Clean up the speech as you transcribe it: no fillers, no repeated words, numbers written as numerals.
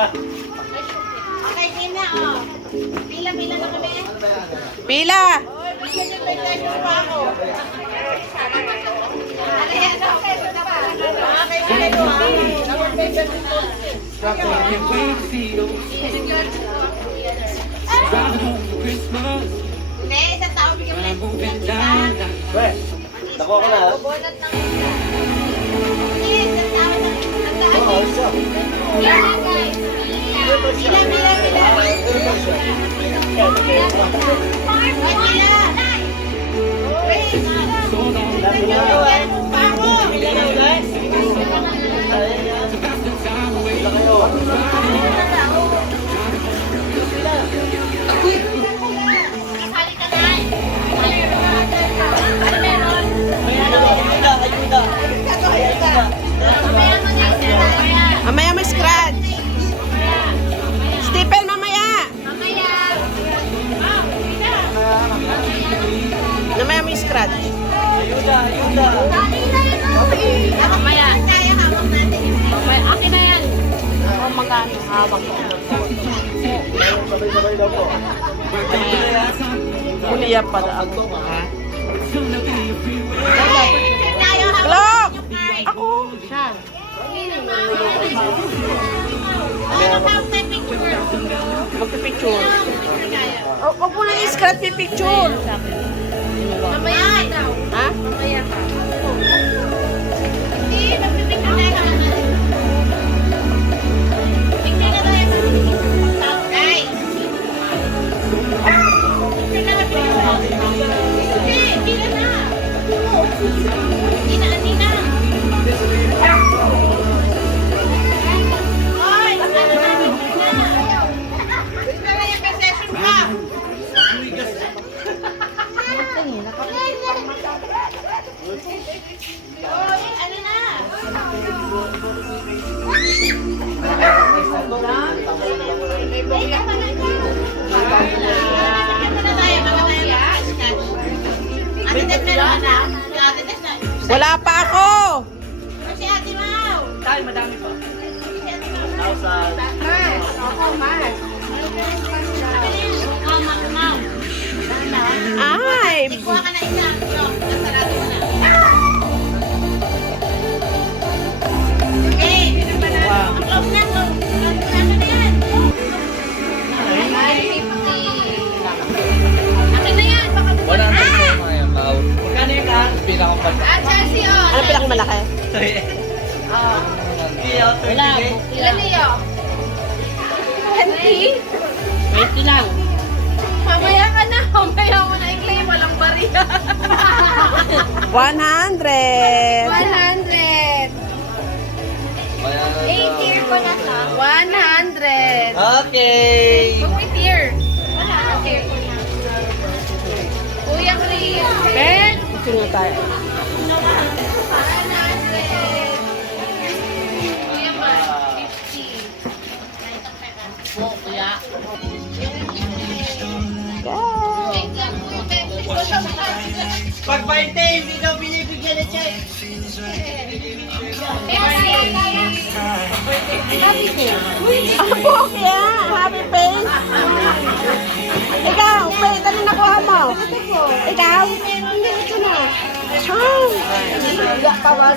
Okay, pila oh. Pila na kami. Pila! Bisa nyo tayo pa ako. Ano yan? Okay, pila ko ha. Dapat may hindi, isang tao bigyan mo na isa. Dako ko na. Bonat ng isa. Hindi, isang tao ng isa. Pila guys. Pila. Mamaya may scratch. Stephen, mamaya. Mamaya may scratch. Mamaya. Akin na yan. Magkano hawak ko? Sabay-sabay daw po. Kuliya pa na ako. Clock! Ako. Siya. Magpipicture. Huwag mo lang i-scratch pipicture. Mamaya daw. Ha? Mamaya ka. Hindi, magpipicture tayo ka. Picture na tayo. Guys. Picture na lang. Hindi na. Hindi na. Oy, magkano na. Hindi na yung session pa. Oy, ano na? Wala pa ako. Si Ate Mau. Tayo, madami pa. Si Ate Mau. Thousand. Ay. Kuha ka na isa. Nasarado mo na. Okay. Wow. Ang close na. Ano na yan? Akin na yan. Baka mo. 100 po mga yan, Mau. Magkano yung ka? Pinakambata. Chelsea, oh. Ano pinakamalaki? Wala. Ilan niyo? 20? 20 lang. Mamaya ka na. Mamaya mo na i-claim. Walang bariya. 100. 100. 80 ko na sa. 100. Okay. Huwag may tear. Okay. Kuya Chris. Ben. Ito nga tayo. 100. Kuya Man. 50. Oh, kuya. Wait lang po. Pag 20, hindi daw binibigyan na check. Ako, kaya. Happy face. Ikaw, wait, ano nakuha mo? Ikaw? Hindi, ito na. Hindi pa ba